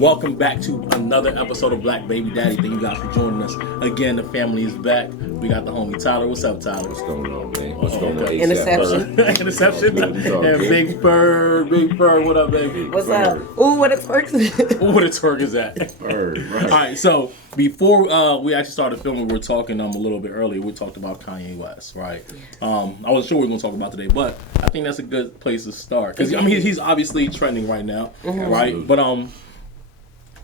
Welcome back to another episode of Black Baby Daddy. Thank you guys for joining us. Again, the family is back. We got the homie Tyler. What's up, Tyler? What's going on, man? What's going on? Interception. And Big Bird. What up, baby? What's up? Ooh, what a twerk is that? What a twerk is that? Bird, right. All right, so before we actually started filming, we were talking a little bit earlier. We talked about Kanye West, right? I wasn't sure what we were going to talk about today, but I think that's a good place to start. Because, I mean, he's obviously trending right now, right? But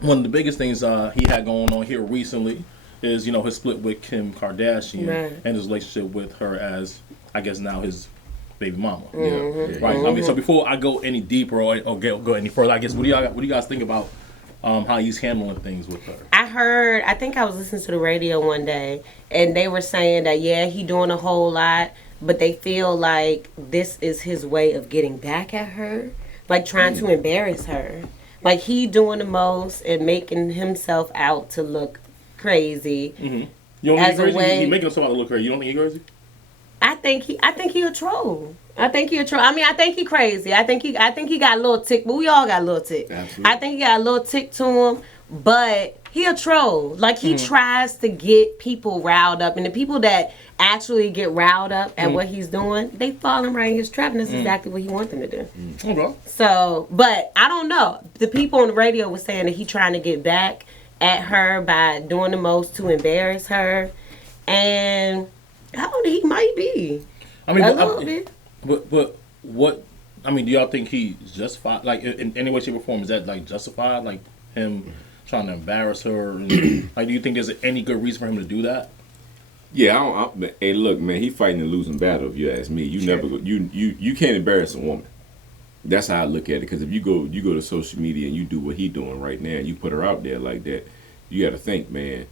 one of the biggest things he had going on here recently is, you know, his split with Kim Kardashian and his relationship with her as, I guess now, his baby mama. Right. I mean, so before I go any deeper or go any further, I guess what do you guys think about how he's handling things with her? I think I was listening to the radio one day, and they were saying that he doing a whole lot, but they feel like this is his way of getting back at her, like trying to embarrass her. Like, he doing the most and making himself out to look crazy. You don't think he's crazy? He making himself out to look crazy. You don't think he's crazy? I think he a troll. I mean, I think he crazy. I think he got a little tick, but we all got a little tick. Absolutely. I think he got a little tick to him, but he a troll. Like, he tries to get people riled up, and the people that actually get riled up at what he's doing, they falling right in his trap, and that's exactly what he wants them to do. Okay. So, but I don't know. The people on the radio were saying that he trying to get back at her by doing the most to embarrass her, and I don't know, he might be. I mean, a little bit. But what? I mean, do y'all think he's justified? Like, in any way, shape, or form, is that like justified? Like him trying to embarrass her? And, like, do you think there's any good reason for him to do that? Yeah, hey, look, man, he fighting a losing battle. If you ask me, you can't embarrass a woman. That's how I look at it. Because if you go to social media and you do what he doing right now, and you put her out there like that, you got to think, man.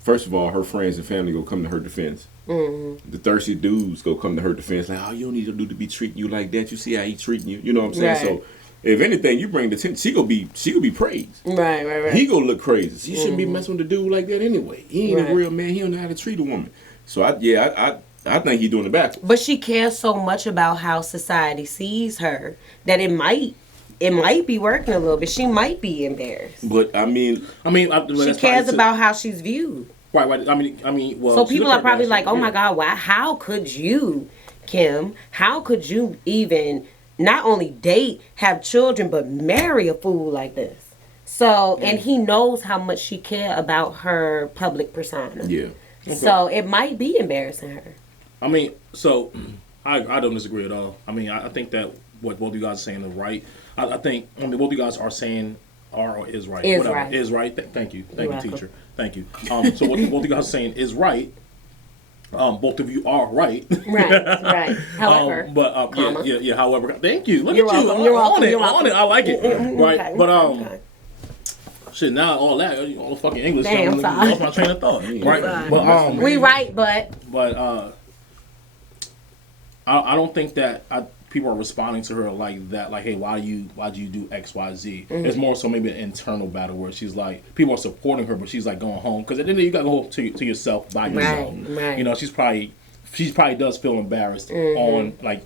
First of all, her friends and family go come to her defense. The thirsty dudes go come to her defense, like, oh, you don't need to do to be treating you like that. You see how he treating you. You know what I'm saying? Right. So, if anything, you bring the attention, she gonna be praised. Right. He gonna look crazy. She shouldn't be messing with a dude like that anyway. He ain't a real man. He don't know how to treat a woman. So I think he's doing it backwards. But she cares so much about how society sees her that it might be working a little bit. She might be embarrassed. But I mean, she cares about how she's viewed. Right. I mean, well. So people are probably like, "Oh my God, why? How could you, Kim? How could you even not only date, have children, but marry a fool like this?" So, and he knows how much she care about her public persona. Yeah. So it might be embarrassing her. I mean, so I don't disagree at all. I mean, I think that what both of you guys are saying is right. I think both of you guys are saying is right. Is right. Thank you, teacher. Thank you. So what both of you guys are saying is right. Both of you are right. Right. However, yeah. However, thank you. Look You're at welcome. you. You're On welcome. it. I like it. Right. Okay. But Okay. shit. Now all the fucking English. Damn, sorry. Lost my train of thought. Right. But we right, but I don't think that people are responding to her like that. Like, hey, why'd you do X, Y, Z? It's more so maybe an internal battle where she's like, people are supporting her, but she's like going home because at the end of the day, you got to go home to yourself by yourself. Right. You know, she probably does feel embarrassed on like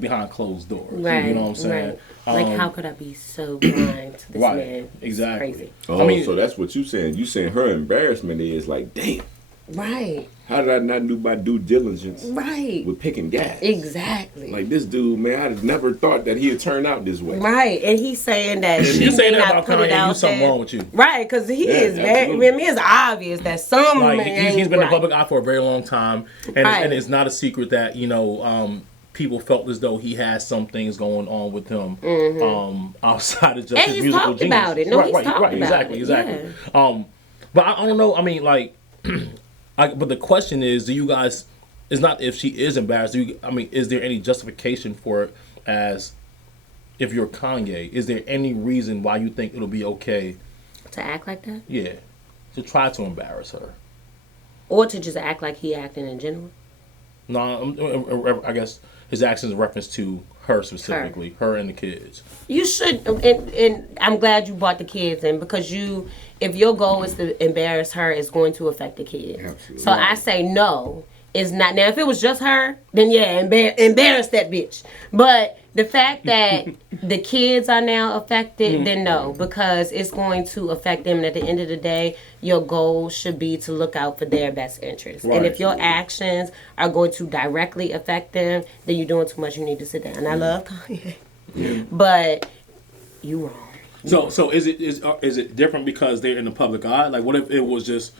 behind closed doors. Right. You know what I'm saying? Right. Like, how could I be so blind to this man? Exactly. It's crazy. Oh, I mean, so that's what you saying. You saying her embarrassment is like, damn. Right. How did I not do my due diligence? Right. With picking gas. Exactly. Like, this dude, man, I'd never thought that he'd turn out this way. Right. And he's saying that If she you're saying may that not about put it Kanye, out there's something there. wrong with you. Right, because he is very. Absolutely. I mean, it's obvious that some Like, man he's been in right. the public eye for a very long time, and it's not a secret that, you know, people felt as though he has some things going on with him outside of just And his he's musical talked genius. about it. No, he's talked about exactly. it. Yeah. But I don't know. I mean, like, but the question is, do you guys? It's not if she is embarrassed. Is there any justification for it? As if you're Kanye, is there any reason why you think it'll be okay To act like that? Yeah, to try to embarrass her, or to just act like he acting in general? No, I guess his actions in reference to her specifically, her and the kids. You should, and I'm glad you brought the kids in because if your goal is to embarrass her, it's going to affect the kids. Absolutely. So I say no. is not. Now, if it was just her, then yeah, embarrass that bitch. But the fact that the kids are now affected, then no, because it's going to affect them. And at the end of the day, your goal should be to look out for their best interests. Right. And if your actions are going to directly affect them, then you're doing too much. You need to sit down. I love Kanye, but you wrong. So is it different because they're in the public eye? Like, what if it was just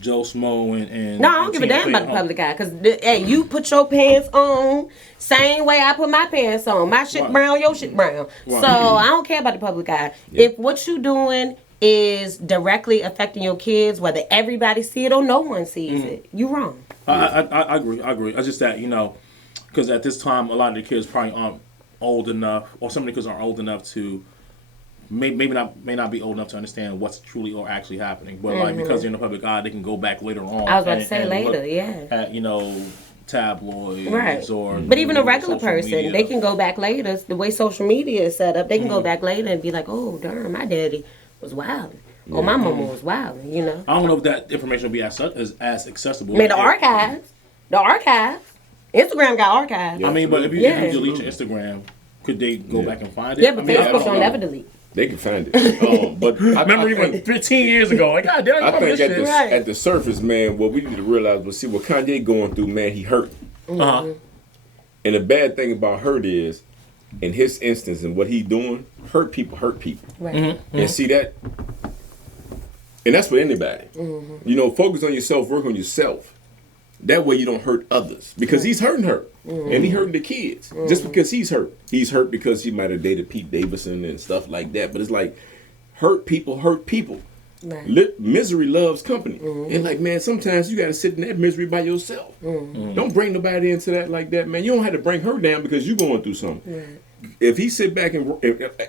Joe Smo and No, I don't give a damn about the public eye. Because, hey, you put your pants on same way I put my pants on. My shit brown, your shit brown. Right. So, I don't care about the public eye. Yeah. If what you doing is directly affecting your kids, whether everybody see it or no one sees it, you wrong. I agree. It's just that, because at this time, a lot of the kids probably aren't old enough, or some of the kids aren't old enough to, may not be old enough to understand what's truly or actually happening. But like, because they're in the public eye, they can go back later on. I was about to say later, at tabloids, right? Or but even a regular social person, media. they can go back later. The way social media is set up, they can go back later and be like, "Oh, darn, my daddy was wild, or my mama was wild." I don't know if that information will be as accessible. I mean, the archives, Instagram got archives. I mean, but if you delete your Instagram, could they go back and find it? Yeah, but I mean, Facebook don't never delete. They can find it. But I remember even 15 years ago. Like, God damn, I think Right. at the surface, man, what we need to realize was, see, what Kanye going through, man, he hurt. Uh-huh. And the bad thing about hurt is, in his instance and what he doing, hurt people. Right. And see that, and that's for anybody. Focus on yourself, work on yourself. That way you don't hurt others. Because he's hurting her. And he hurting the kids. Just because he's hurt. He's hurt because he might have dated Pete Davidson and stuff like that. But it's like, hurt people. Right. Misery loves company. And like, man, sometimes you got to sit in that misery by yourself. Don't bring nobody into that like that, man. You don't have to bring her down because you're going through something. Right. If he sit back and,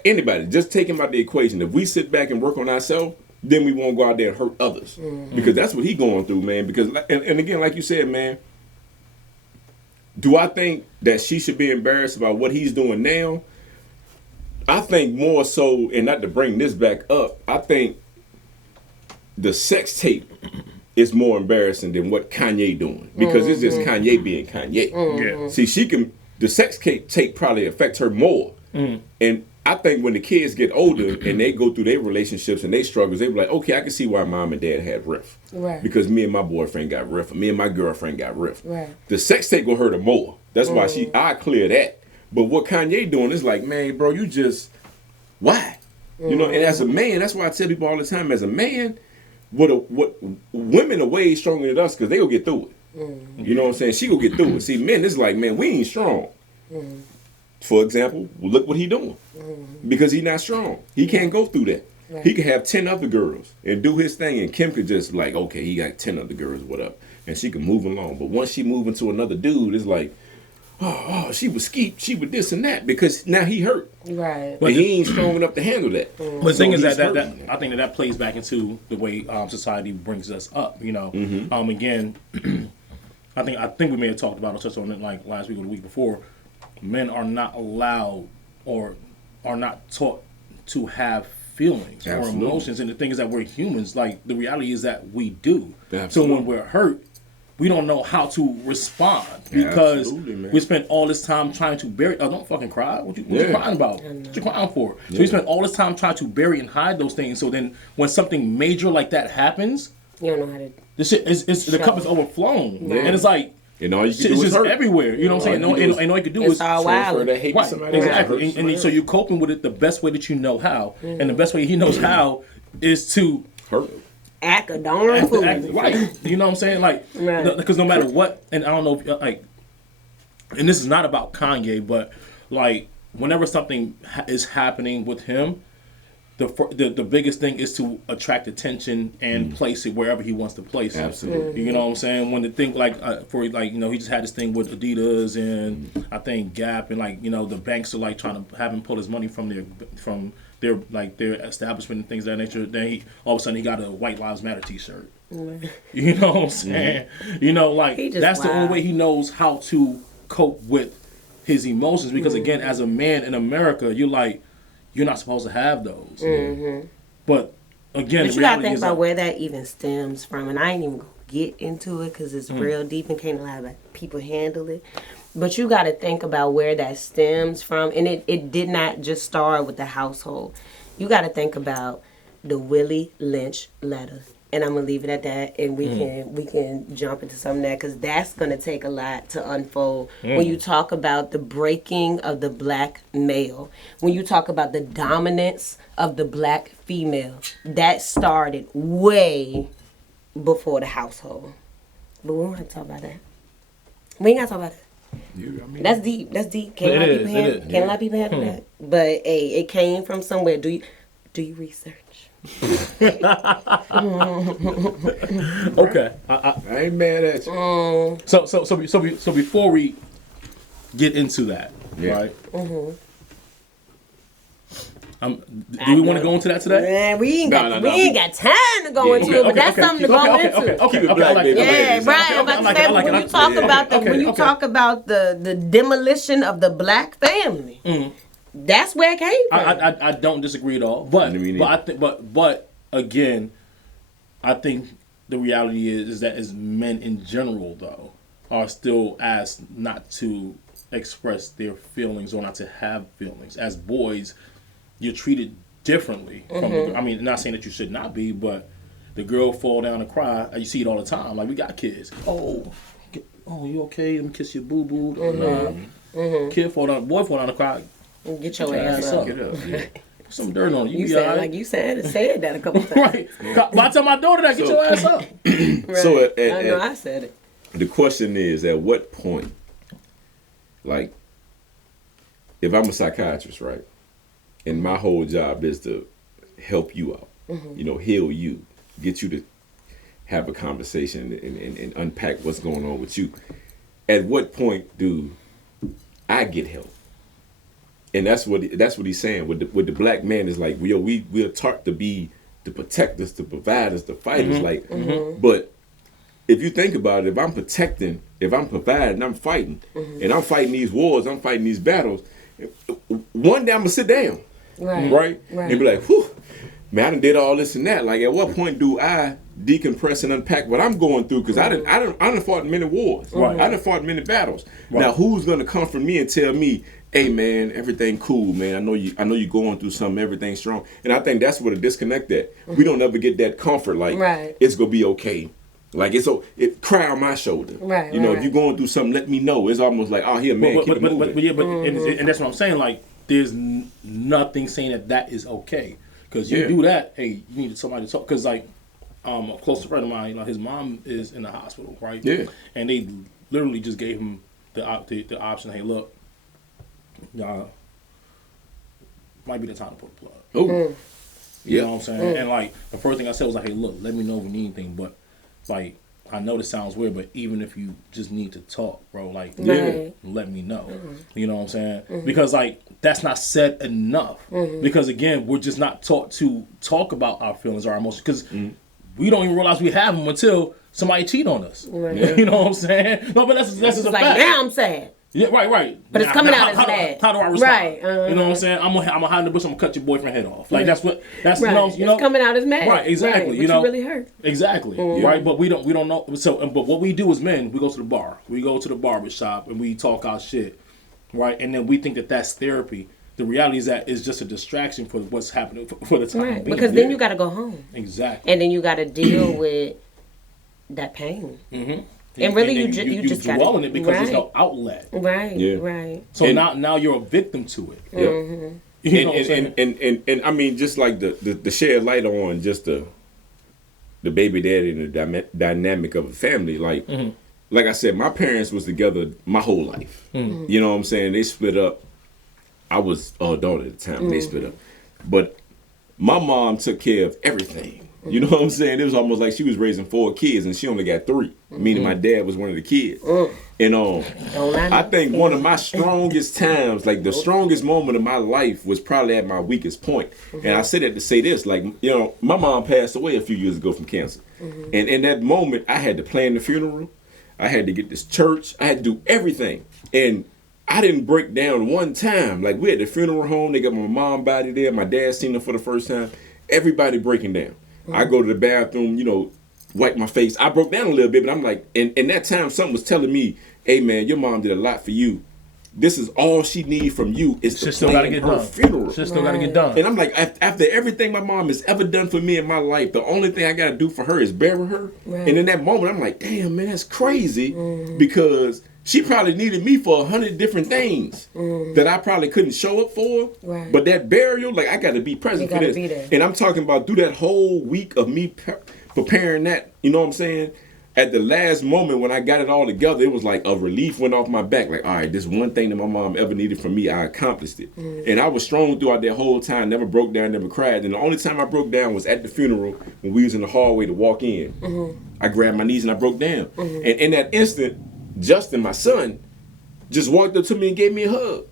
anybody, just take him out the equation. If we sit back and work on ourselves, then we won't go out there and hurt others. Because that's what he going through, man. Because, and again, like you said, man, do I think that she should be embarrassed about what he's doing now? I think more so, and not to bring this back up, I think the sex tape is more embarrassing than what Kanye doing. Because it's just Kanye being Kanye. Yeah. See, the sex tape probably affects her more. And I think when the kids get older and they go through their relationships and their struggles, they be like, okay, I can see why mom and dad had riff. Right. Because me and my boyfriend got riff, or me and my girlfriend got riff. Right. The sex tape will hurt her more. That's why I clear that. But what Kanye doing is like, man, bro, you just, why? And as a man, that's why I tell people all the time, as a man, what women are way stronger than us because they will get through it. You know what I'm saying? She will get through it. See, men, it's like, man, we ain't strong. For example, look what he doing. Because he not strong. He can't go through that. Right. He could have 10 other girls and do his thing, and Kim could just like, okay, he got 10 other girls, whatever. And she can move along. But once she move into another dude, it's like, oh, she was skeep, she was this and that, because now he hurt. Right. But he ain't strong enough to handle that. But the thing is he's that hurting. I think that plays back into the way society brings us up. Again, I think we may have talked about it, touched on it like last week or the week before. Men are not allowed or are not taught to have feelings Absolutely. or emotions. And the thing is that we're humans. Like, the reality is that we do. Absolutely. So when we're hurt, we don't know how to respond because we spent all this time trying to bury. Oh, don't fucking cry. What you crying about? What you crying for? So we spent all this time trying to bury and hide those things. So then when something major like that happens, You don't know how to. the shit is the cup is overflown. Yeah. And it's like, And all you can it's do is just hurt. everywhere. You know what I'm saying? And all you can do It's is all Transfer wild. that hate to right, somebody else. exactly. And so you're coping with it the best way that you know how, and the best way he knows how is to Hurt. Act a darn fool. right. You know what I'm saying? Like, Right. because no matter what, and I don't know, if, like, and this is not about Kanye, but like, whenever something is happening with him, the biggest thing is to attract attention and place it wherever he wants to place it. Absolutely. You know what I'm saying? When the thing like he just had this thing with Adidas and I think Gap and the banks are like trying to have him pull his money from their establishment and things of that nature. Then all of a sudden he got a White Lives Matter T-shirt. You know what I'm saying? That's the only way he knows how to cope with his emotions. Because again, as a man in America, you're not supposed to have those. But again, But you gotta think about where that even stems from, and I ain't even gonna get into it because it's real deep and can't a lot of people handle it. But you got to think about where that stems from. And it did not just start with the household. You got to think about the Willie Lynch letter. And I'm going to leave it at that. And we can jump into some of that because that's going to take a lot to unfold. When you talk about the breaking of the black male, when you talk about the dominance of the black female, that started way before the household. But we don't have to talk about that. We ain't got to talk about that. That's deep. That's deep. Can't a lot of people handle that. But hey, it came from somewhere. Do you research? Okay. I ain't mad at you. So before we get into that, right? Do we want to go into that today? Man, we ain't got time to go into it, but that's something to go into. Okay. Yeah, right. When you talk about the demolition of the black family, that's where it came from. I don't disagree at all, but again, I think the reality is that as men in general though are still asked not to express their feelings or not to have feelings. As boys, you're treated differently. I mean, not saying that you should not be, but the girl fall down and cry. You see it all the time. Like, we got kids. Oh, you okay? Let me kiss your boo boo. Kid fall down, boy fall down and cry. Get your ass up. Get up. Yeah. Put some dirt on you. You said like you said that a couple times. Right. But I tell my daughter that, get your ass up. Right. So I know I said it. The question is, at what point, like, if I'm a psychiatrist, right? And my whole job is to help you out, heal you, get you to have a conversation and unpack what's going on with you. At what point do I get help? And that's what he's saying. With the black man is like, we're taught to be the protectors, the providers, the fighters. But if you think about it, if I'm protecting, if I'm providing, I'm fighting, and I'm fighting these wars, I'm fighting these battles. One day I'm gonna sit down. Right? And be like, whew, man, I done did all this and that. Like, at what point do I decompress and unpack what I'm going through? Because I done fought many wars. I done fought many battles. Now, who's gonna come from me and tell me, hey, man, everything cool, man. I know you're going through something. Everything's strong. And I think that's where the disconnect at. We don't ever get that comfort. Like, it's gonna be okay. Like, it cry on my shoulder. If you're going through something, let me know. It's almost like, oh, here, man, keep it moving. And that's what I'm saying. Like, there's nothing saying that is okay. Because you do that, hey, you need somebody to talk. Because, like, a close friend of mine, his mom is in the hospital, right? Yeah. And they literally just gave him the option, hey, look, might be the time to pull the plug. Oh. You know what I'm saying? And, like, the first thing I said was like, hey, look, let me know if you need anything. But, like, I know this sounds weird, but even if you just need to talk, bro, like, let me know. You know what I'm saying? Because, like, that's not said enough. Because, again, we're just not taught to talk about our feelings or our emotions. Because we don't even realize we have them until somebody cheat on us. You know what I'm saying? No, but that's just a like, fact. now I'm sad. Yeah, right. But it's coming out as bad. How do I respond? Right. You know what I'm saying? I'm gonna hide in the bush. I'm gonna cut your boyfriend head off. Like that's it's coming out as mad. Right. Exactly. Right, you know, really hurt. Exactly. Right. But we don't know. So, but what we do as men, we go to the bar. We go to the barber shop and we talk our shit. Right. And then we think that that's therapy. The reality is that it's just a distraction for what's happening for the time. Right. Because then you got to go home. Exactly. And then you got to deal with that pain. And really, you just got to dwell in it because there's no outlet. Right. So now you're a victim to it. You know what I'm saying? And I mean, just like the shed light on just the baby daddy and the dynamic of a family. Like I said, my parents was together my whole life. You know what I'm saying? They split up. I was adult at the time. They split up, but my mom took care of everything. You know what I'm saying? It was almost like she was raising 4 kids and she only got 3. Meaning my dad was one of the kids. And I think one of my strongest times, like the strongest moment of my life, was probably at my weakest point. And I say that to say this, like, you know, my mom passed away a few years ago from cancer. And in that moment, I had to plan the funeral. I had to get this church. I had to do everything. And I didn't break down one time. Like, we had the funeral home. They got my mom body there. My dad seen her for the first time. Everybody breaking down. I go to the bathroom, you know, wiped my face. I broke down a little bit, but I'm like, and that time something was telling me, hey man, your mom did a lot for you. This is all she needs from you is to plan her funeral. Shit still gotta get done. And I'm like, after everything my mom has ever done for me in my life, the only thing I gotta do for her is bury her. Right. And in that moment, I'm like, damn man, that's crazy, because she probably needed me for 100 different things that I probably couldn't show up for. Right. But that burial, like, I gotta be present for this. And I'm talking about through that whole week of me preparing that, you know what I'm saying? At the last moment when I got it all together, it was like a relief went off my back. Like, all right, this one thing that my mom ever needed from me, I accomplished it. And I was strong throughout that whole time, never broke down, never cried. And the only time I broke down was at the funeral when we was in the hallway to walk in. I grabbed my knees and I broke down. And in that instant, Justin, my son, just walked up to me and gave me a hug.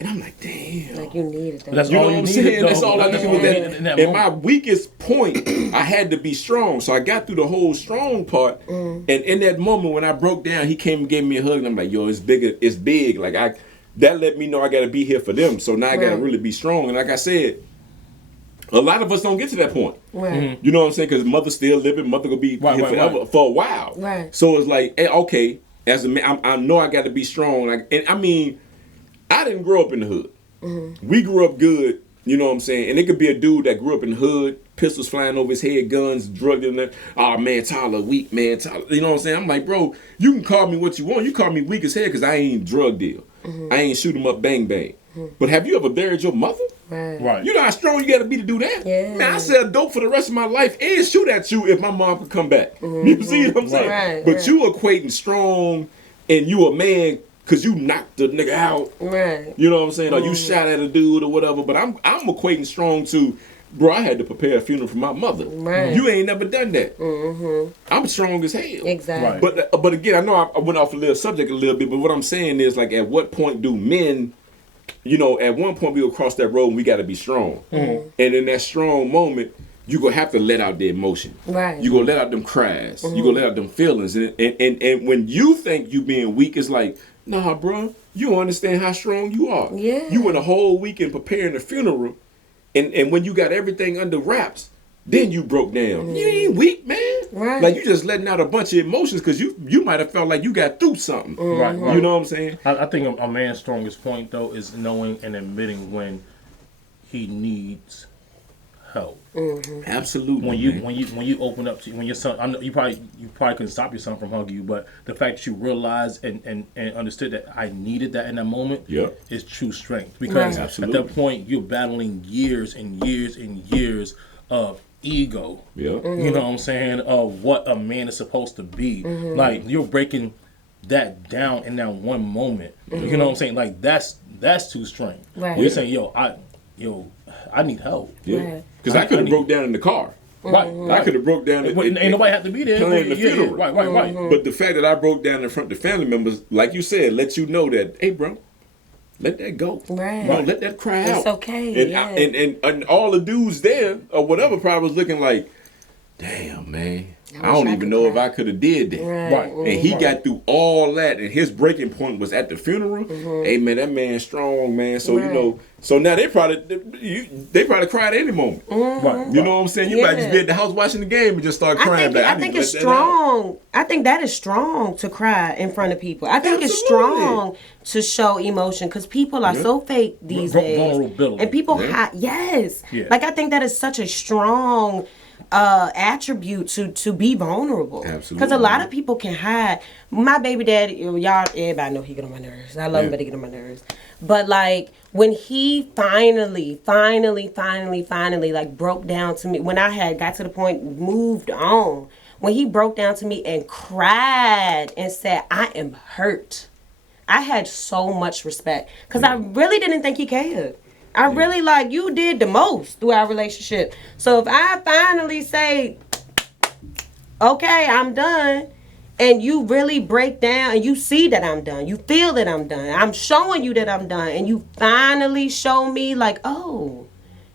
And I'm like, damn. Like you needed that. That's you know all what I'm needed, saying? though. That's all I needed was that. At my weakest point, I had to be strong. So I got through the whole strong part. And in that moment when I broke down, he came and gave me a hug. And I'm like, yo, it's bigger. It's big. Like, that let me know I got to be here for them. So now I got to really be strong. And like I said, a lot of us don't get to that point. Right. You know what I'm saying? Because mother's still living. Mother going to be here forever for a while. Right. So it's like, hey, okay, as a man, I know I got to be strong. Like, and I mean, I didn't grow up in the hood. We grew up good, you know what I'm saying? And it could be a dude that grew up in the hood, pistols flying over his head, guns, drug dealing. Oh man, Tyler, weak man, Tyler. You know what I'm saying? I'm like, bro, you can call me what you want. You call me weak as hell because I ain't drug deal. I ain't shoot 'em up, bang bang. But have you ever buried your mother? Right. You know how strong you got to be to do that? Yeah. Man, I sell dope for the rest of my life and shoot at you if my mom could come back. You see what I'm saying? Right, but you equating strong and you a man because you knocked the nigga out. Right. You know what I'm saying? Or you shot at a dude or whatever. But I'm equating strong to, bro, I had to prepare a funeral for my mother. Right. You ain't never done that. I'm strong as hell. Exactly. Right. But again, I know I went off a little subject a little bit, but what I'm saying is, like, at what point do men, you know, at one point we will cross that road and we got to be strong. And in that strong moment, you gonna have to let out the emotion. Right. You gonna let out them cries. You gonna let out them feelings. And when you think you being weak, it's like, nah, bro, you don't understand how strong you are. Yeah. You went a whole weekend preparing the funeral, and when you got everything under wraps, then you broke down. You ain't weak, man. Right. Like, you just letting out a bunch of emotions because you might have felt like you got through something. Right. You know what I'm saying? I think a man's strongest point, though, is knowing and admitting when he needs help. Absolutely. When you open up to when your son, I know you probably couldn't stop your son from hugging you, but the fact that you realized and understood that I needed that in that moment is true strength. Because at that point you're battling years and years and years of ego. You know what I'm saying? Of what a man is supposed to be. Like, you're breaking that down in that one moment. You know what I'm saying? Like, that's true strength. Right. You're saying, I need help. Yeah. Because I could have broke down in the car. Right. I could have broke down. Ain't nobody have to be there. Planning the funeral. Right. But the fact that I broke down in front of the family members, like you said, lets you know that, hey, bro, let that go. Right. You know, let that cry out. It's okay. And all the dudes there or whatever probably was looking like, damn, man, I don't even know if I could have did that. Right. And he got through all that, and his breaking point was at the funeral. Hey, man, that man's strong, man. So, you know, so now they probably cry at any moment. Right. You know what I'm saying? You might just be at the house watching the game and just start crying. I think it's strong. I think that is strong to cry in front of people. I think it's strong to show emotion because people are so fake these days. Vulnerability. And people hide. Yes. Yeah. Like, I think that is such a strong attribute to be vulnerable. Absolutely. Because a lot of people can hide. My baby daddy, y'all, everybody know he get on my nerves. I love him, but he get on my nerves. But like, when he finally like broke down to me, when I had got to the point, moved on, when he broke down to me and cried and said, I am hurt, I had so much respect because I really didn't think he cared. I really, like, you did the most through our relationship. So if I finally say, okay, I'm done, and you really break down and you see that I'm done, you feel that I'm done, I'm showing you that I'm done, and you finally show me like, oh,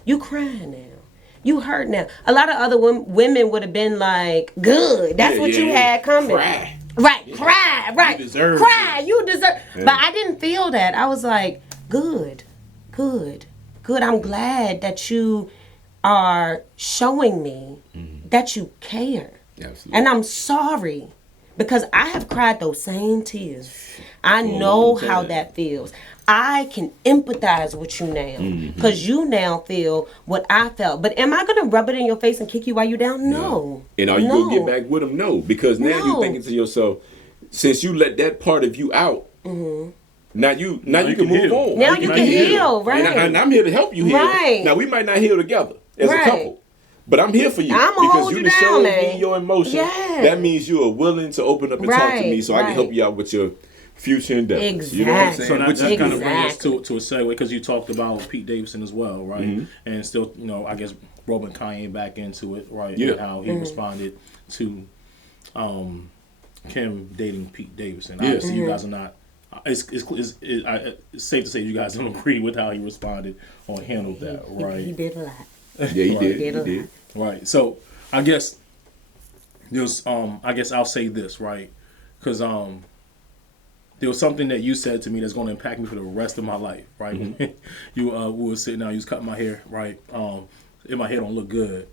you crying now, you hurt now. A lot of other women would have been like, good, that's what you had coming. Cry. Right, cry, right. You deserve cry, it. You deserve. Yeah. But I didn't feel that. I was like, good. I'm glad that you are showing me that you care. Absolutely. And I'm sorry because I have cried those same tears. I know how that feels. I can empathize with you now because you now feel what I felt. But am I going to rub it in your face and kick you while you're down? No. And are you going to get back with him? No. Because now you're thinking to yourself, since you let that part of you out, now you can move on. Now you can heal, right? And I'm here to help you heal. Right. Now, we might not heal together as a couple. But I'm here for you I'ma because hold you you done down, showed man. me your emotion. Yeah. That means you are willing to open up and talk to me so I can help you out with your future endeavors. Exactly. You know what I'm saying? So that kind of brings us Exactly. to a segue because you talked about Pete Davidson as well, right? And still, I guess rolling Kanye back into it, right? Yeah. And how he responded to Kim dating Pete Davidson. Obviously, you guys are not. It's safe to say you guys don't agree with how he responded or handled that, right? He did a lot. Yeah, he did. He He did. did. Right. So I guess there's I guess I'll say this, right? Because there was something that you said to me that's going to impact me for the rest of my life, right? We were sitting down, you was cutting my hair, right? And my hair don't look good.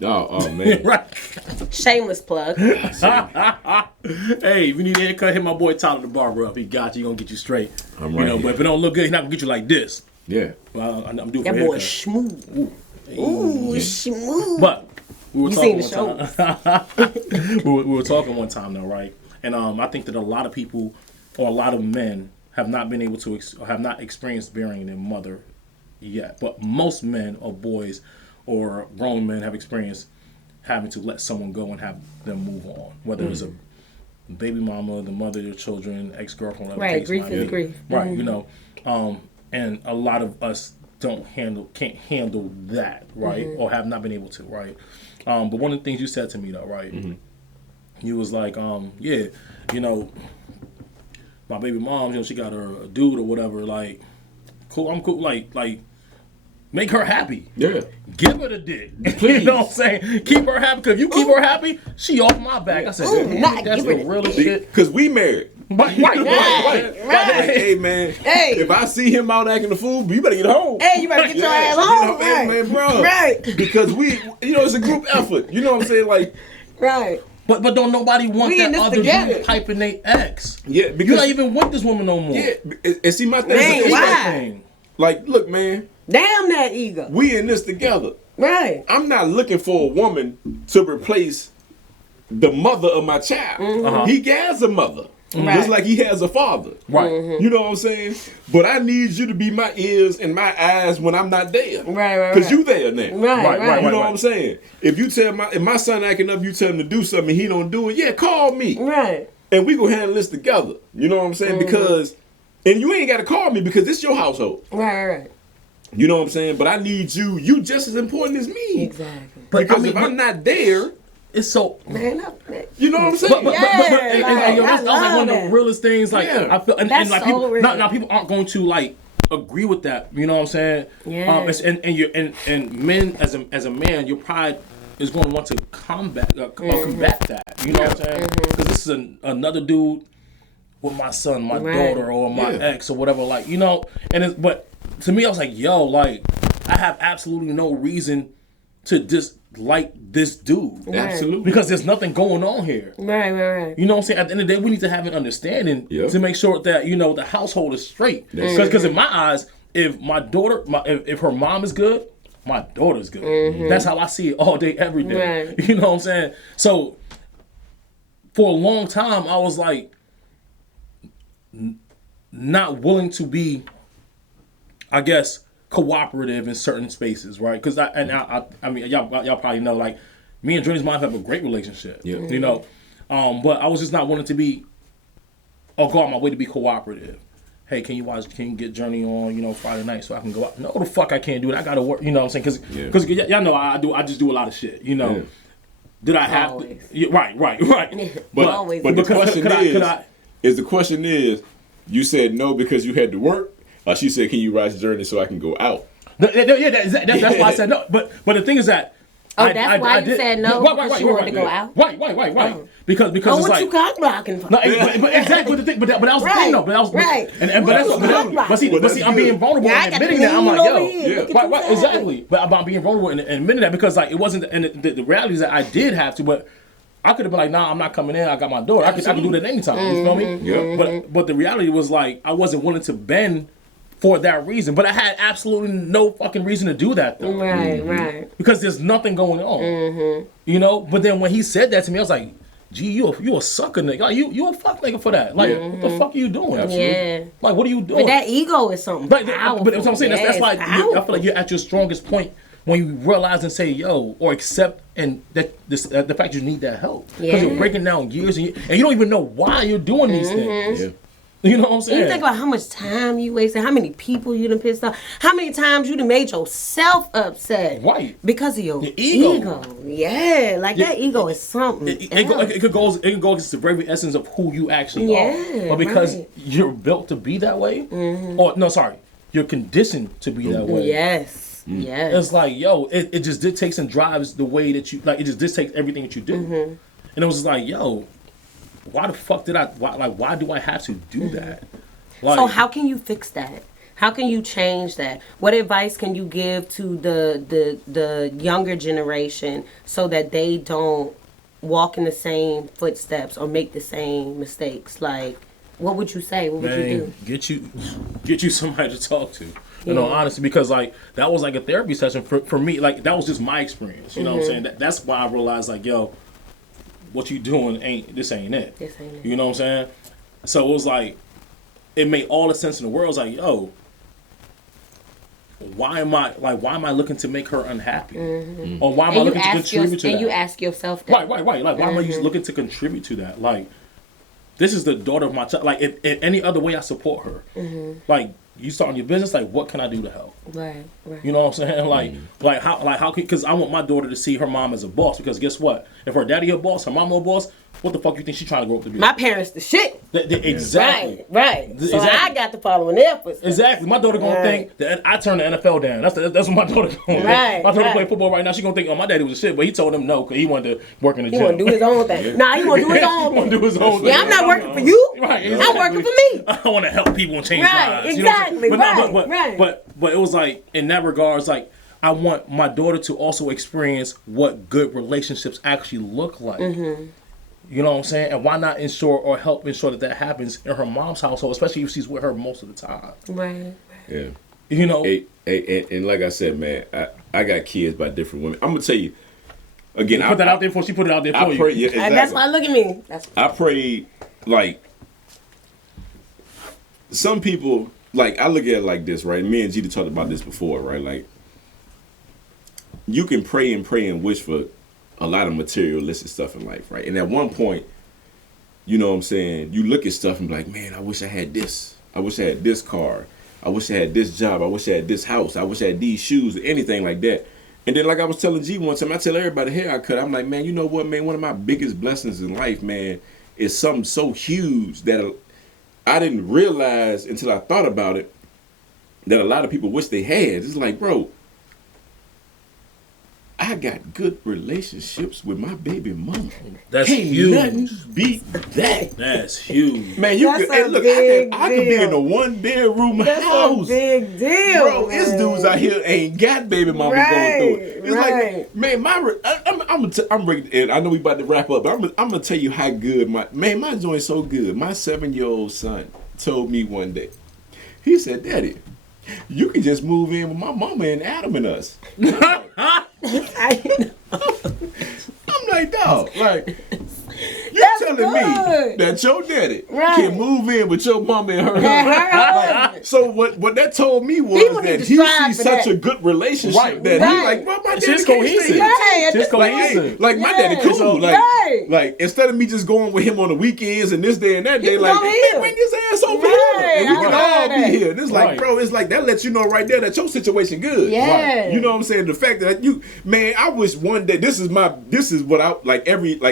Oh man. Right. Shameless plug. Hey, if you need a haircut, hit my boy Tyler the barber up. He got you. He gonna get you straight. I'm right here. But if it don't look good, he's not gonna get you like this. Yeah. Well, I'm due for That a boy haircut. smooth. Ooh, smooth. But we were You talking seen one time. we were talking one time though, right? And I think that a lot of people or a lot of men have not been able to have not experienced burying their mother yet. But most men or boys or grown men have experienced having to let someone go and have them move on, whether it's a baby mama, the mother of your children, ex-girlfriend, whatever the Right, case grief might is be. grief. Right, and a lot of us can't handle that, right, or have not been able to, right. But one of the things you said to me though, right, you was like, yeah, my baby mom, she got her a dude or whatever, like, cool, I'm cool, like. Make her happy. Yeah. Give her the dick. Please. You know what I'm saying? Keep her happy. Because if you keep her happy, she off my back. I said, not that's give her the the realest shit. Because we married. Right. Like, hey man, Hey. if I see him out acting the fool, you better get home. Hey, you better get your ass home. Hey, man, bro. Right. Because it's a group effort. You know what I'm saying? Like, Right. But don't nobody want We in that this other together. dude piping their ex. yeah, You're because not even with this woman no more. yeah, and see my thing. Man, is, why? like, look, man, Damn that ego. we in this together. Right. I'm not looking for a woman to replace the mother of my child. He has a mother. Right. Just like he has a father. Right. You know what I'm saying? But I need you to be my ears and my eyes when I'm not there. Right. Because you there now. Right. You know what I'm saying? If my son acting up, you tell him to do something and he don't do it, yeah, call me. Right. And we gonna handle this together. You know what I'm saying? Because, and you ain't gotta call me because it's your household. Right. You know what I'm saying? But I need you just as important as me. Exactly. But Because if I'm not there, it's so. Man up, man. you know what I'm saying? But yo, that's like one of the that. realest things. Like Yeah. I feel, and That's like so people, real. now people aren't going to like agree with that. You know what I'm saying? Yeah. And men as a man, your pride is going to want to combat that. You know what I'm saying? Because this is another dude with my son, my daughter, or my ex, or whatever. Like but to me, I was like, yo, like I have absolutely no reason to dislike this dude. Right. Absolutely. Because there's nothing going on here. Right. You know what I'm saying? At the end of the day, we need to have an understanding to make sure that, the household is straight. Because in my eyes, if my daughter, if her mom is good, my daughter's good. That's how I see it all day, every day. Right. You know what I'm saying? So, for a long time, I was like, not willing to be, I guess, cooperative in certain spaces, right? Because I mean, y'all probably know, like, me and Journey's mom have a great relationship. Yeah. But I was just not willing to be, or go out my way to be cooperative. Hey, can you get Journey on, Friday night so I can go out? No, the fuck I can't do it. I gotta work. You know what I'm saying? Because y'all know I just do a lot of shit. Yeah. Did I have Always. to? Yeah, right. But Always. but the Could question is, you said no because you had to work, or she said, can you ride the Journey so I can go out? Yeah, that's why I said no. But the thing is that. That's why you said no, because you wanted to go out? Right. Because it's what like you cock blocking for? no, but exactly. But that was the thing though. But that was Right. But see, I'm being vulnerable and admitting that. I'm like, yo, right, exactly. But I'm being vulnerable and admitting that because like it wasn't. And the reality is that I did have to, but I could have been like, nah, I'm not coming in. I got my daughter. I can do that anytime. You feel me? Yeah. But the reality was like, I wasn't willing to bend for that reason. But I had absolutely no fucking reason to do that though. Right. Because there's nothing going on. You know. But then when he said that to me, I was like, gee, you a sucker nigga. Like, you a fuck nigga for that. Like, what the fuck are you doing? Yeah. Like, what are you doing? But that ego is something powerful. But what I'm saying, that's like, I powerful. feel like you're at your strongest point when you realize and say, yo, or accept and that the fact you need that help. Because you're breaking down years and you don't even know why you're doing these things. Yeah. You know what I'm saying? You think about how much time you wasted, how many people you done pissed off, how many times you done made yourself upset. Right. Because of your ego. Yeah, like that ego is something. It could go against the very essence of who you actually are. But because you're built to be that way, or no, sorry, you're conditioned to be that way. Yes. It's like, yo, it just dictates and drives the way that you, like, it just dictates everything that you do. And it was just like, yo, why the fuck did why do I have to do that? Like, So how can you fix that? How can you change that? What advice can you give to the younger generation so that they don't walk in the same footsteps or make the same mistakes? Like, what would you say? What would you do? Get you somebody to talk to. You know, honestly, because like that was like a therapy session for me. Like that was just my experience. You know what I'm saying? That's why I realized, like, yo, what you doing ain't it. This ain't it. You know what I'm saying? So it was like, it made all the sense in the world. I was like, yo, why am I looking to make her unhappy? Or why am I looking to contribute to that? And you ask yourself that. Right. Like, why am I just looking to contribute to that? Like, this is the daughter of my child. Like, in any other way I support her. Like, you starting your business, like, what can I do to help? Right. You know what I'm saying? Like how because I want my daughter to see her mom as a boss, because guess what? If her daddy a boss, her mom a boss, what the fuck you think she's trying to grow up to be? My parents the shit. Exactly. Right. So Exactly. I got to follow in their footsteps. Exactly. My daughter gonna think that I turned the NFL down. That's what my daughter gonna think. My daughter play football right now. She gonna think, oh, my daddy was a shit, but he told him no because he wanted to work in the gym. He want to do his own thing. Nah, he want to do his own thing. Want to do his own thing. Yeah, I'm not working for you. Right. I'm Exactly. working for me. I want to help people and change lives. Exactly. You know what I'm saying? Right. But it was like, in that regards, like, I want my daughter to also experience what good relationships actually look like. You know what I'm saying? And why not help ensure that happens in her mom's household, especially if she's with her most of the time. Right. Yeah. You know? And like I said, man, I got kids by different women. I'm gonna tell you again. Put that out there before she put it out there for you. Pray, yeah, exactly. And that's why look at me. I pray, like, some people, like, I look at it like this, right? Me and Gita talked about this before, right? Like, you can pray and wish for a lot of materialistic stuff in life, right? And at one point, you know what I'm saying, you look at stuff and be like, man, I wish I had this. I wish I had this car. I wish I had this job. I wish I had this house. I wish I had these shoes, anything like that. And then, like I was telling G one time, I tell everybody the hair I cut, I'm like, man, you know what, man? One of my biggest blessings in life, man, is something so huge that I didn't realize until I thought about it that a lot of people wish they had. It's like, bro, I got good relationships with my baby mama. That's Can't huge. nothing beat that. That's huge. Man, you That's could, and a look, big I could be in a deal. 1-bedroom That's house. a big deal. Bro, it's dudes out here ain't got baby mama going through it. It's Right. like, man, I'm ready, and I know we about to wrap up, but I'm gonna tell you how good my joint's so good. My 7-year-old son told me one day, he said, "Daddy, you can just move in with my mama and Adam and us." I'm like, dog, like, you That's telling good. me that your daddy Right. can move in with your mama and her And her husband? husband. So what that told me was People need that to he strive sees for such that. a good relationship Right. that Right. he's like, well, my It's daddy just can't cohesive. stay here. Right. Just Like, cohesive. like my daddy Yeah. cool. Right. Like instead of me just going with him on the weekends and this day and that day, can like, go man, here. bring his ass over Right. here. And we I can heard all that. be here. And it's like, Right. bro, it's like that lets you know right there that your situation good. Yeah. You know what I'm saying? The fact that man, I wish one day, this is what I, like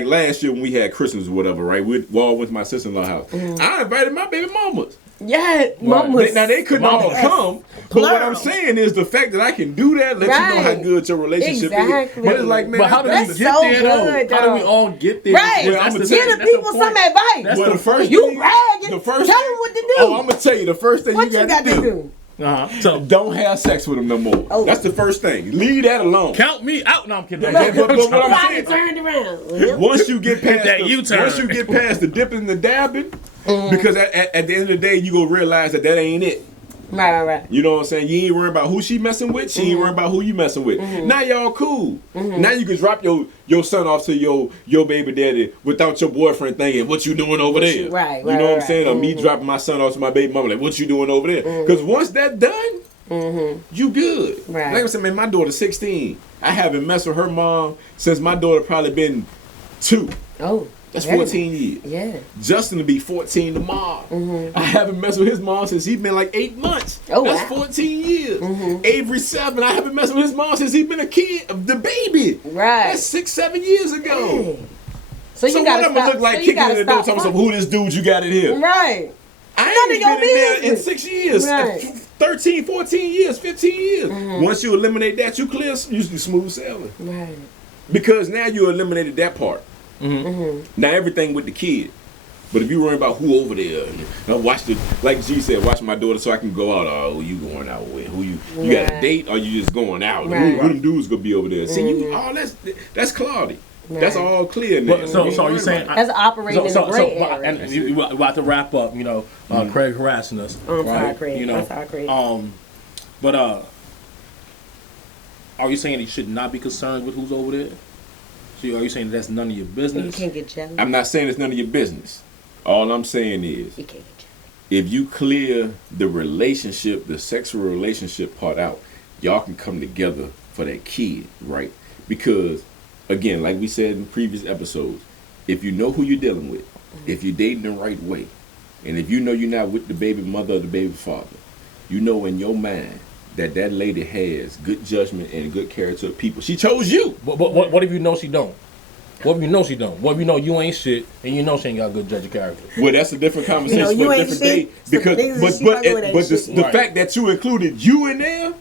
last year when we had Christmas or whatever, right? We all went to my sister-in-law house. I invited my baby mamas. Yeah, mamas. Now they couldn't all come, but what I'm saying is the fact that I can do that lets you know how Right. good your relationship Exactly. is. But it's like, man, But how do we That's get so there though? good, How do we though. all get there? Right. Well, that's I'ma the tell thing. Give the That's the people point. some advice. That's well, the first You thing, bragging. the first Tell thing, them what to do. Oh, I'm gonna tell you the first thing What you got to do. So don't have sex with him no more. Oh. That's the first thing. Leave that alone. count me out. No, I'm kidding. But what I'm I saying, turned around. once you get past that U-turn. once you get past the dipping and the dabbing, because at the end of the day, you gonna realize that ain't it. Right. You know what I'm saying? You ain't worrying about who she messing with. She ain't worrying about who you messing with. Now y'all cool. Now you can drop your son off to your baby daddy without your boyfriend thinking, what you doing over there? Right, You know what I'm right. saying? Or me dropping my son off to my baby mama, like, what you doing over there? Because once that done, you good. Right. Like I said, man, my daughter's 16. I haven't messed with her mom since my daughter probably been 2. Oh. That's very 14 years. Yeah. Justin will be 14 tomorrow. I haven't messed with his mom since he's been like 8 months. Oh, That's wow. 14 years. Avery 7. I haven't messed with his mom since he's been a kid, the baby. Right. That's 6-7 years ago. Dang. So So you what gotta I'm gonna stop. look like so you kicking in gotta the door stop talking fucking. some who this dude you got in here? Right. I None ain't of your been in there in business. 6 years. Right. 13, 14 years, 15 years. Once you eliminate that, you clear, usually smooth sailing. Right. Because now you eliminated that part. Now everything with the kid. But if you worry about who over there, watch like G said, watch my daughter so I can go out. Oh, who you going out with? Who you got a Right. date or you just going out? Right. Who them dudes gonna be over there? See, you all that's cloudy. That's all clear now. But, so are you saying? That's operating in the gray area. And we're about to wrap up. You know, Craig harassing us. I'm sorry, right? Craig. You know, I'm sorry, Craig. But are you saying he should not be concerned with who's over there? So are you saying that's none of your You business? can't get jealous. I'm not saying it's none of your business. All I'm saying is, You can't get jealous. if you clear the relationship, the sexual relationship part out, y'all can come together for that kid, right? Because, again, like we said in previous episodes, if you know who you're dealing with, if you're dating the right way, and if you know you're not with the baby mother or the baby father, you know in your mind that lady has good judgment and good character of people. She chose you. But what if you know she don't? What if you know she don't? What if you know you ain't shit and you know she ain't got a good judge of character? Well, that's a different conversation You know, you for a ain't different shit. day. Some Because, niggas but that she fucking with ain't the shit. the Right. fact that you included you in there,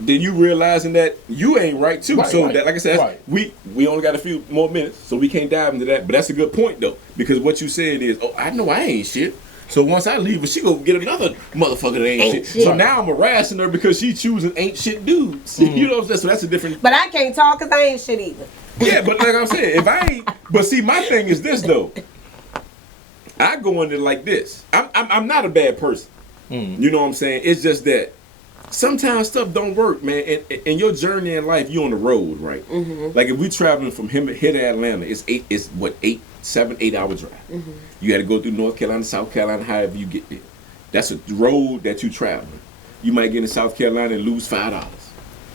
then you realizing that you ain't right too. Right, So right, that, like I said, right. we only got a few more minutes, so we can't dive into that. But that's a good point though, because what you said is, oh, I know I ain't shit. So once I leave her, she gonna get another motherfucker that ain't shit. So now I'm harassing her because she choosing ain't shit dudes. You know what I'm saying? So that's a different. But I can't talk because I ain't shit either. Yeah, but like I'm saying, if I ain't, but see, my thing is this though. I go into it like this. I'm not a bad person. You know what I'm saying? It's just that sometimes stuff don't work, man. In your journey in life, you on the road, right? Like if we traveling from here to Atlanta, it's 8 hour drive. You got to go through North Carolina, South Carolina, however you get there. That's a road that you traveling. You might get in South Carolina and lose $5.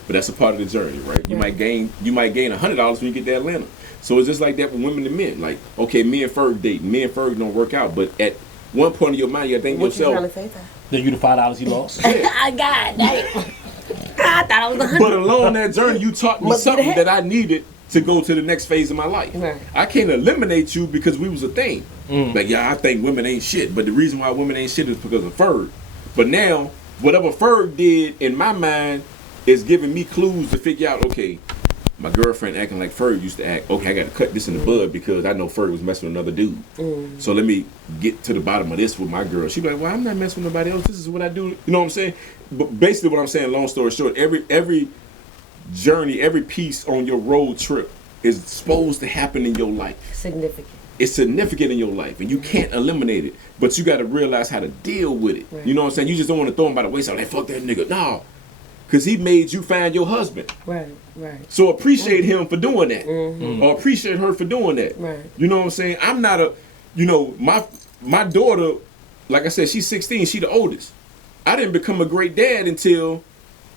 But that's a part of the journey, right? You might gain $100 when you get to Atlanta. So it's just like that with women and men. Like, okay, me and Ferg dating, me and Ferg don't work out, but at one point in your mind, you think What you trying to yourself. say? Then you the $5 he lost. I got it. I thought I was 100. But along that journey, you taught me Must be the something heck. that I needed to go to the next phase of my life. Right. I can't eliminate you because we was a thing. Like, yeah, I think women ain't shit, but the reason why women ain't shit is because of Ferg. But now, whatever Ferg did in my mind is giving me clues to figure out, okay, my girlfriend acting like Ferg used to act. Okay, I got to cut this in the bud because I know Ferg was messing with another dude. So let me get to the bottom of this with my girl. She be like, well, I'm not messing with nobody else. This is what I do. You know what I'm saying? But basically what I'm saying, long story short, every journey, every piece on your road trip is supposed to happen in your life. Significant. It's significant in your life, and you can't eliminate it. But you got to realize how to deal with it. Right. You know what I'm saying? You just don't want to throw him by the wayside. Like, fuck that nigga. No. Because he made you find your husband. Right. So appreciate him for doing that. Or appreciate her for doing that. Right. You know what I'm saying? I'm not a, my daughter, like I said, she's 16. She the oldest. I didn't become a great dad until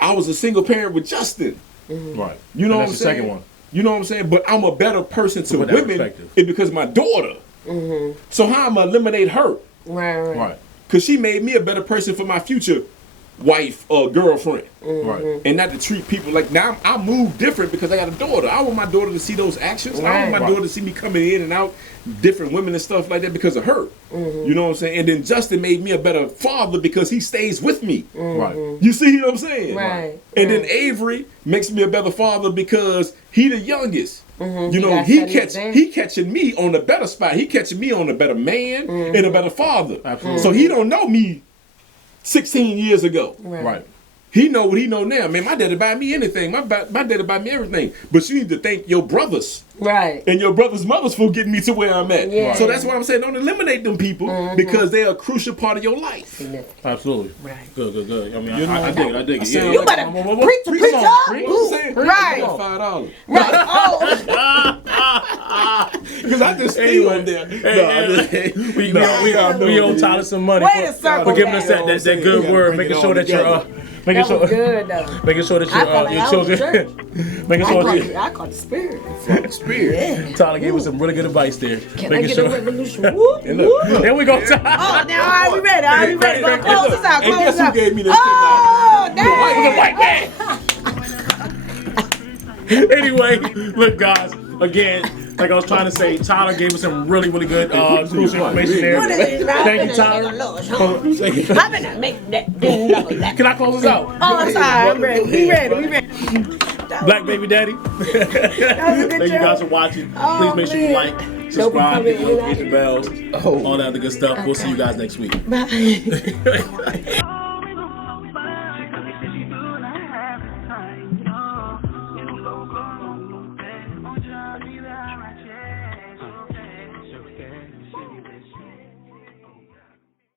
I was a single parent with Justin. Right. You know And what I'm that's the saying? second one. You know what I'm saying? But I'm a better person to put that in women perspective. is because my daughter. So how I'm gonna eliminate her? Right. Because she made me a better person for my future wife or girlfriend. Right. And not to treat people like, now I move different because I got a daughter. I want my daughter to see those actions. I want my Right. daughter to see me coming in and out, different women and stuff like that because of her. You know what I'm saying? And then Justin made me a better father because he stays with me. Right. You see what I'm saying? Right. And then Avery makes me a better father because he the youngest. You know, got he set an example. catching me on a better spot. He catching me on a better man and a better father. Absolutely. So he don't know me 16 years ago. Right. He know what he know now. Man, my daddy buy me anything. My daddy buy me everything. But you need to thank your brothers. Right. And your brothers' mothers for getting me to where I'm at. Yeah. So that's why I'm saying don't eliminate them people because they're a crucial part of your life. Absolutely. Right. Good. I mean, You know, I dig it. I dig it. Yeah. You better preach on, up. preach. I'm saying, Right. $5. Right. Oh. Because I just stay on there. We owe Tyler some money Way to circle for giving us that. that good word, making sure that you're making That was good though. making sure that I felt like your I was in children making sure that I caught the spirit. Spirit. Tyler gave us some really good advice there. Can I Making get sure. a revolution? Whoop, And look, whoop. there we go. Oh, now all right, we ready. All right, we ready. Go close this out. And Close guess this who out. gave me this Oh, The damn. white man. Anyway, look, guys. Again, like I was trying to say, Tyler gave us some really good crucial information there. What is it? Thank you, Tyler. I'm gonna make that thing look like. Can I close this out? Oh, I'm sorry. I'm ready. We ready. Black Baby Daddy. Thank you guys for watching. Please make sure you like, subscribe, hit the notification bells, all that other good stuff. We'll see you guys next week. Bye.